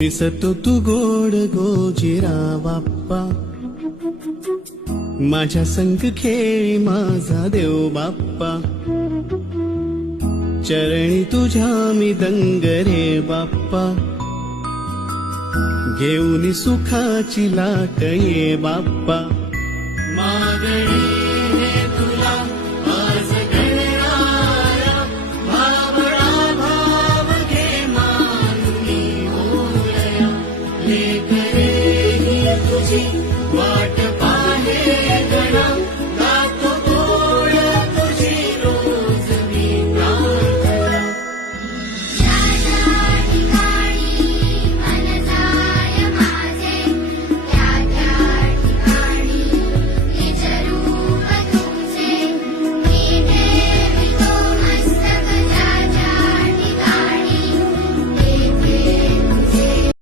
दिसतो तू गोड गोजिरा बाप्पा, माझ्या संग खेळी माझा देव बाप्पा, चरणी तुझ्या मी दंग रे बाप्पा, घेऊन सुखाची लाट ये बाप्पा, मागणी हे तुला आज गणराया, भावळा भाव घे मानुनी ओळया, लेख